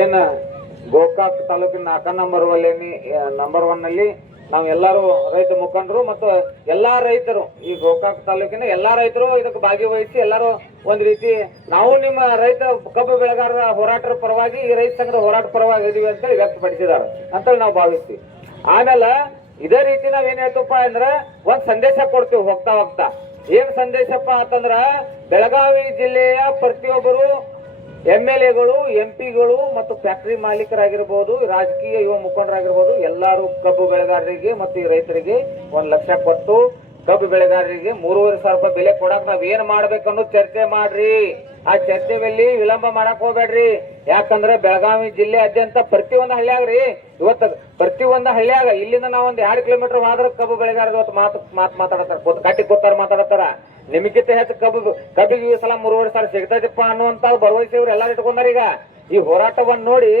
ಏನ ಗೋಕಾಕ್ ತಾಲೂಕಿನ ನಾಲ್ಕ ನಂಬರ್ ಒಲೆನಿ ನಂಬರ್ ಒನ್ನಲ್ಲಿ ನಾವು ಎಲ್ಲರೂ ರೈತ ಮುಖಂಡರು ಮತ್ತು ಎಲ್ಲಾ ರೈತರು, ಈ ಗೋಕಾಕ್ ತಾಲೂಕಿನ ಎಲ್ಲಾ ರೈತರು ಇದಕ್ಕೆ ಭಾಗಿವಹಿಸಿ ಎಲ್ಲರೂ ಒಂದ್ ರೀತಿ ನಾವು ನಿಮ್ಮ ರೈತ ಕಬ್ಬು ಬೆಳೆಗಾರರ ಹೋರಾಟದ ಪರವಾಗಿ ಈ ರೈತ ಸಂಘದ ಹೋರಾಟ ಪರವಾಗಿ ಇದೀವಿ ಅಂತೇಳಿ ವ್ಯಕ್ತಪಡಿಸಿದ್ದಾರೆ ಅಂತೇಳಿ ನಾವು ಭಾವಿಸ್ತೀವಿ. ಆಮೇಲೆ ಇದೇ ರೀತಿ ನಾವ್ ಏನ್ ಹೇಳ್ತಪ್ಪ ಅಂದ್ರ ಒಂದ್ ಸಂದೇಶ ಕೊಡ್ತೀವಿ ಹೋಗ್ತಾ ಹೋಗ್ತಾ. ಏನ್ ಸಂದೇಶಪ್ಪ ಅಂತಂದ್ರ ಬೆಳಗಾವಿ ಜಿಲ್ಲೆಯ ಪ್ರತಿಯೊಬ್ಬರು ಎಂ ಎಲ್ ಎಗಳು ಎಂ ಪಿಗಳು ಮತ್ತು ಫ್ಯಾಕ್ಟರಿ ಮಾಲೀಕರಾಗಿರ್ಬೋದು, ರಾಜಕೀಯ ಯುವ ಮುಖಂಡರಾಗಿರ್ಬೋದು, ಎಲ್ಲರೂ ಕಬ್ಬು ಬೆಳೆಗಾರರಿಗೆ ಮತ್ತು ಈ ರೈತರಿಗೆ ಒಂದು ಲಕ್ಷ ಕೊಟ್ಟು ಕಬ್ಬು ಬೆಳೆಗಾರರಿಗೆ ಮೂರುವರೆ ಸಾವಿರ ರೂಪಾಯಿ ಬೆಲೆ ಕೊಡಕ್ ನಾವ್ ಏನ್ ಮಾಡ್ಬೇಕನ್ನೋ ಚರ್ಚೆ ಮಾಡ್ರಿ. ಆ ಚರ್ಚೆಯಲ್ಲಿ ವಿಳಂಬ ಮಾಡಕ್ ಹೋಗ್ಬೇಡ್ರಿ. ಯಾಕಂದ್ರೆ ಬೆಳಗಾವಿ ಜಿಲ್ಲೆ ಅದ್ಯಂತ ಪ್ರತಿ ಒಂದು ಹಳ್ಳಿಯಾಗ್ರಿ ಪ್ರತಿ ಒಂದು ಹಳ್ಳಿಯಾಗ ಇಲ್ಲಿಂದ ನಾವ್ ಒಂದ್ ಎರಡ್ ಕಿಲೋಮೀಟರ್ ಹೋದ್ರ ಕಬ್ಬು ಬೆಳೆಗಾರ ಇವತ್ತು ಮಾತು ಮಾತು ಮಾತಾಡತಾರ ಕಟ್ಟಿ ಕೂತಾರ ಮಾತಾಡತಾರ. ನಿಮಗಿಂತ ಹೆಚ್ಚು ಕಬ್ಬು ಕಬ್ಬಿಗೆ ಈ ಸಲ ಮೂರುವರೆ ಸಾವಿರ ಸಿಗ್ತೈತಪ್ಪ ಅನ್ನುವಂತ ಭರವಸೆ ಇವ್ರು ಎಲ್ಲಾರು ಇಟ್ಕೊಂಡಾರ ಈಗ. ಈ ಹೋರಾಟವನ್ನು ನೋಡಿ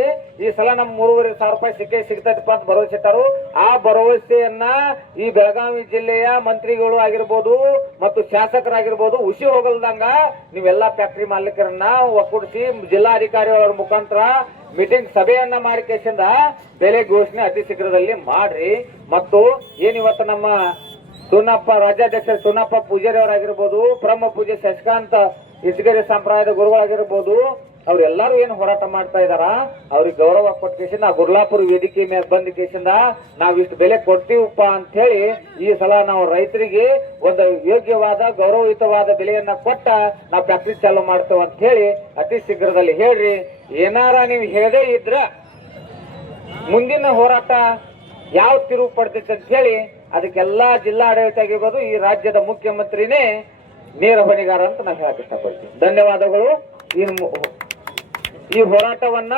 ಈ ಸಲ ನಮ್ ಮೂರುವರೆ ಸಾವಿರ ರೂಪಾಯಿ ಸಿಕ್ಕೇ ಸಿಗ್ತೈತಪ್ಪ ಅಂತ ಭರವಸೆ ಇಟ್ಟಾರು. ಆ ಭರವಸೆಯನ್ನ ಈ ಬೆಳಗಾವಿ ಜಿಲ್ಲೆಯ ಮಂತ್ರಿಗಳು ಆಗಿರ್ಬೋದು ಮತ್ತು ಶಾಸಕರಾಗಿರ್ಬೋದು ಉಸಿ ಹೋಗಲ್ದಂಗ ನೀವೆಲ್ಲಾ ಫ್ಯಾಕ್ಟರಿ ಮಾಲೀಕರನ್ನ ಒಕ್ಕೂಡಿಸಿ ಜಿಲ್ಲಾಧಿಕಾರಿಗಳ ಮುಖಾಂತರ ಮೀಟಿಂಗ್ ಸಭೆಯನ್ನ ಮಾಡಿ ಕೇಸಿಂದ ಬೆಲೆ ಘೋಷಣೆ ಅತಿ ಶೀಘ್ರದಲ್ಲಿ ಮಾಡ್ರಿ. ಮತ್ತು ಏನ್ ಇವತ್ತು ನಮ್ಮ ಸುನಪ್ಪ ರಾಜ್ಯಾಧ್ಯಕ್ಷ ಸುನಪ್ಪ ಪೂಜಾರಿ ಅವರಾಗಿರ್ಬೋದು ಬ್ರಹ್ಮ ಪೂಜೆ ಶಶಿಕಾಂತ ಇಸ್ಗೇರಿ ಸಂಪ್ರದಾಯದ ಗುರುಗಳಾಗಿರ್ಬೋದು, ಅವ್ರೆಲ್ಲಾರು ಏನು ಹೋರಾಟ ಮಾಡ್ತಾ ಇದಾರ ಅವ್ರಿಗೆ ಗೌರವ ಕೊಟ್ಟ ಗುರ್ಲಾಪುರ ವೇದಿಕೆ ಮೇಲೆ ಬಂದ ಕೇಸಿಂದ ನಾವ್ ಇಷ್ಟು ಬೆಲೆ ಕೊಡ್ತೀವಪ್ಪ ಅಂತ ಹೇಳಿ ಈ ಸಲ ನಾವು ರೈತರಿಗೆ ಒಂದು ಯೋಗ್ಯವಾದ, ಗೌರವಯುತವಾದ ಬೆಲೆಯನ್ನ ಕೊಟ್ಟ ನಾವು ಫ್ಯಾಕ್ಟ್ರಿ ಚಾಲು ಮಾಡ್ತೇವೆ ಅಂತ ಹೇಳಿ ಅತಿ ಶೀಘ್ರದಲ್ಲಿ ಹೇಳ್ರಿ. ಏನಾರ ನೀವು ಹೇಳದೇ ಇದ್ರ ಮುಂದಿನ ಹೋರಾಟ ಯಾವ ತಿರುವು ಪಡ್ತೈತೆ ಅಂತ ಹೇಳಿ ಅದಕ್ಕೆಲ್ಲಾ ಜಿಲ್ಲಾ ಆಡಳಿತ ಆಗಿರ್ಬೋದು ಈ ರಾಜ್ಯದ ಮುಖ್ಯಮಂತ್ರಿನೇ ನೇರ ಹೊಣೆಗಾರ ಅಂತ ನಾನು ಹೇಳಕ್ ಇಷ್ಟಪಡ್ತೀನಿ. ಧನ್ಯವಾದಗಳು. ಈ ಹೋರಾಟವನ್ನ